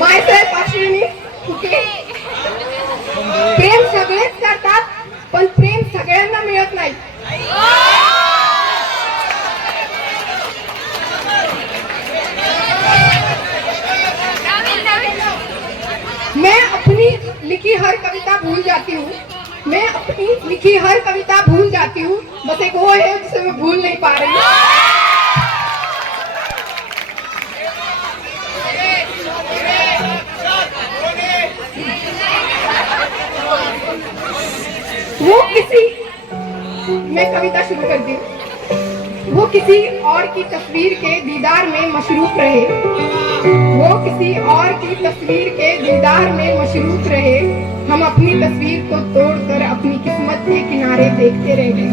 बायसाहेब अश्विनी फुके. प्रेम सगळेच करतात पण प्रेम सगळ्यांना मिळत नाही. मैं अपनी लिखी हर कविता भूल जाती हूँ. मैं अपनी लिखी हर कविता भूल जाती हूँ. बस एक वो है जिसे मैं भूल नहीं पा रही. वो किसी, मैं कविता शुरू करती हूँ. वो किसी और की तस्वीर के दीदार में मशरूफ रहे. वो किसी और की तस्वीर के दीदार में मशरूफ रहे. हम अपनी तस्वीर को तोड़कर अपनी किस्मत के किनारे देखते रह गए.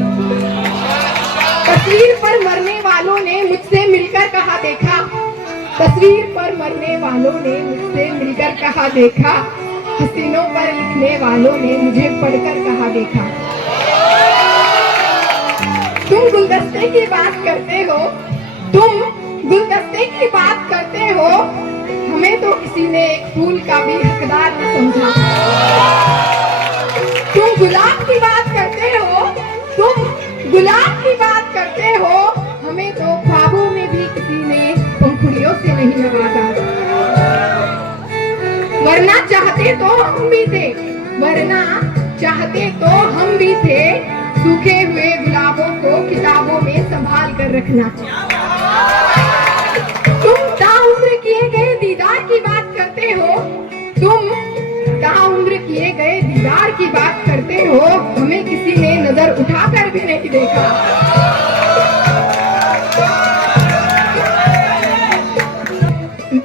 तस्वीर पर मरने वालों ने मुझसे मिलकर कहा देखा. तस्वीर पर मरने वालों ने मुझसे मिलकर कहा देखा. हसीनों पर लिखने वालों ने मुझे पढ़कर कहा देखा. तुम गुलदस्ते की बात करते हो. तुम गुलदस्ते की बात करते हो. हमें तो किसी ने एक फूल का भी हकदार न समझा. तुम गुलाब की बात करते हो. तुम गुलाब की बात करते हो. हमें तो ख्वाबों में भी किसी ने पंखुड़ियों से नहीं नवाजा. वरना चाहते तो हम भी थे. वरना चाहते तो हम भी थे. सूखे हुए गुलाबों को किताबों में संभाल कर रखना. तुम ताउम्र किए गए दीदार की बात करते हो. तुम ताउम्र किए गए दीदार की बात करते हो. हमें किसी ने नजर उठाकर भी नहीं देखा.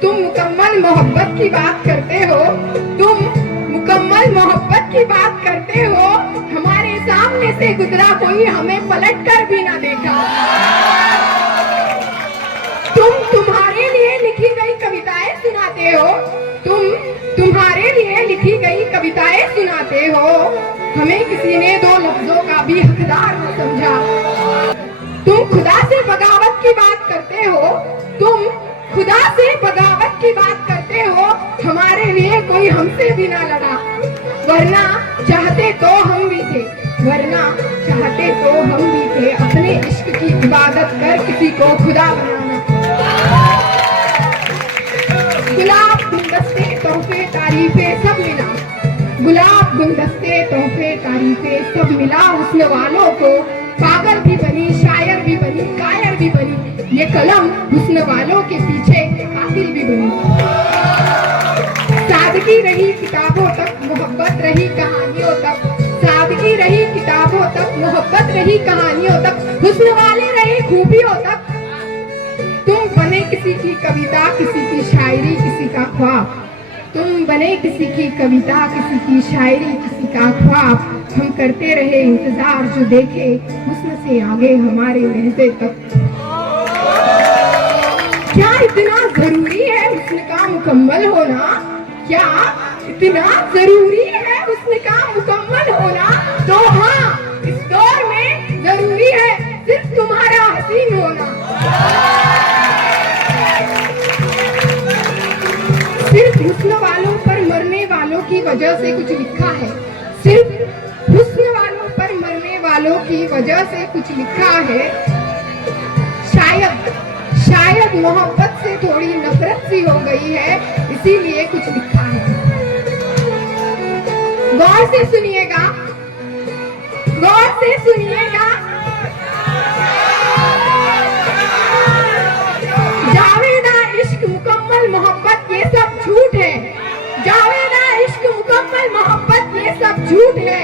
तुम मुकम्मल मोहब्बत की बात करते हो. तुम मुकम्मल मोहब्बत की बात करते हो. हमारे सामने से गुजरा कोई हमें पलट कर भी ना देखा. तुम तुम्हारे लिए लिखी गई कविताएं सुनाते हो. तुम तुम्हारे लिए लिखी गई कविताएं सुनाते हो. हमें किसी ने दो लफ्जों का भी हकदार न समझा. तुम खुदा से बगावत की बात करते हो. तुम खुदा से बगावत की बात करते हो. हमारे लिए कोई हमसे भी ना लड़ा. वरना चाहते तो हम भी थे. वरना चाहते तो हम भी थे. अपने इश्क की इबादत कर किसी को खुदा बनाना. गुलाब गुलदस्ते तोहफे तारीफे सब मिला. गुलाब गुलदस्ते तोहफे तारीफे सब मिला. हुस्न वालों को पागल भी बनी, शायर भी बनी, कायर भी बनी. ये कलम हुस्न वालों के पीछे कातिल भी बनी. सादगी रही किताबों तक, मोहब्बत रही कहानियों तक. सादगी रही किताबों तक, मोहब्बत रही कहानियों तक. हुस्न वाले रहे खूबियों तक. तुम बने किसी की कविता, किसी की शायरी, किसी का ख्वाब. तुम बने किसी की कविता, किसी की शायरी, किसी का ख्वाब. हम करते रहे इंतजार जो देखे हुस्न से आगे हमारे लहजे तक. क्या इतना जरूरी है हुस्न का मुकम्मल होना? क्या इतना जरूरी है हुस्न का मुकम्मल होना? तो हाँ, इस दौर में जरूरी है सिर्फ तुम्हारा हसीन होना. सिर्फ हुस्न वालों पर मरने वालों की वजह से कुछ लिखा है. सिर्फ हुस्न वालों पर मरने वालों की वजह से कुछ लिखा है. शायद मोहब्बत से थोड़ी नफरत सी हो गई है, इसीलिए कुछ लिखा है. गौर से सुनिएगा, गौर से सुनिएगा. जावेदा इश्क मुकम्मल मोहब्बत ये सब झूठ है. जावेदा इश्क मुकम्मल मोहब्बत ये सब झूठ है.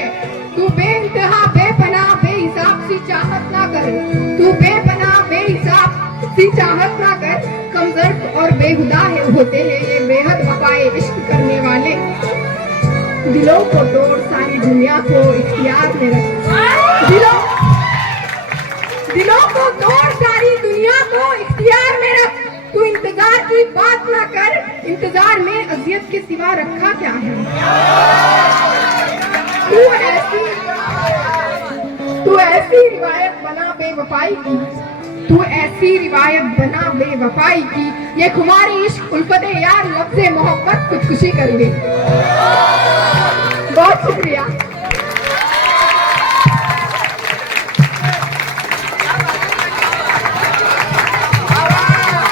तू बेइंतहा बेपनाह बेहिसाब सी चाहत ना कर. तू बेपनाह बेहिसाब सी चाहत ना कर. कमजोर और बेहुदा है होते हैं ये बेहद वफाए इश्क करने वाले. दिलों को तोड़ सारी दुनिया को इख्तियार में रख. दिलों को तोड़ सारी दुनिया को इख्तियार में रख. तू इंतजार की बात ना कर. इंतजार में अजियत के सिवा रखा क्या है? तू ऐसी रिवायत बना बेवफाई की. तू ऐसी रिवायत बना बेवफाई की, ये खुमारी इश्क उल्फते यार लफ्ज़े मोहब्बत खुदकुशी कर ले। बहुत शुक्रिया।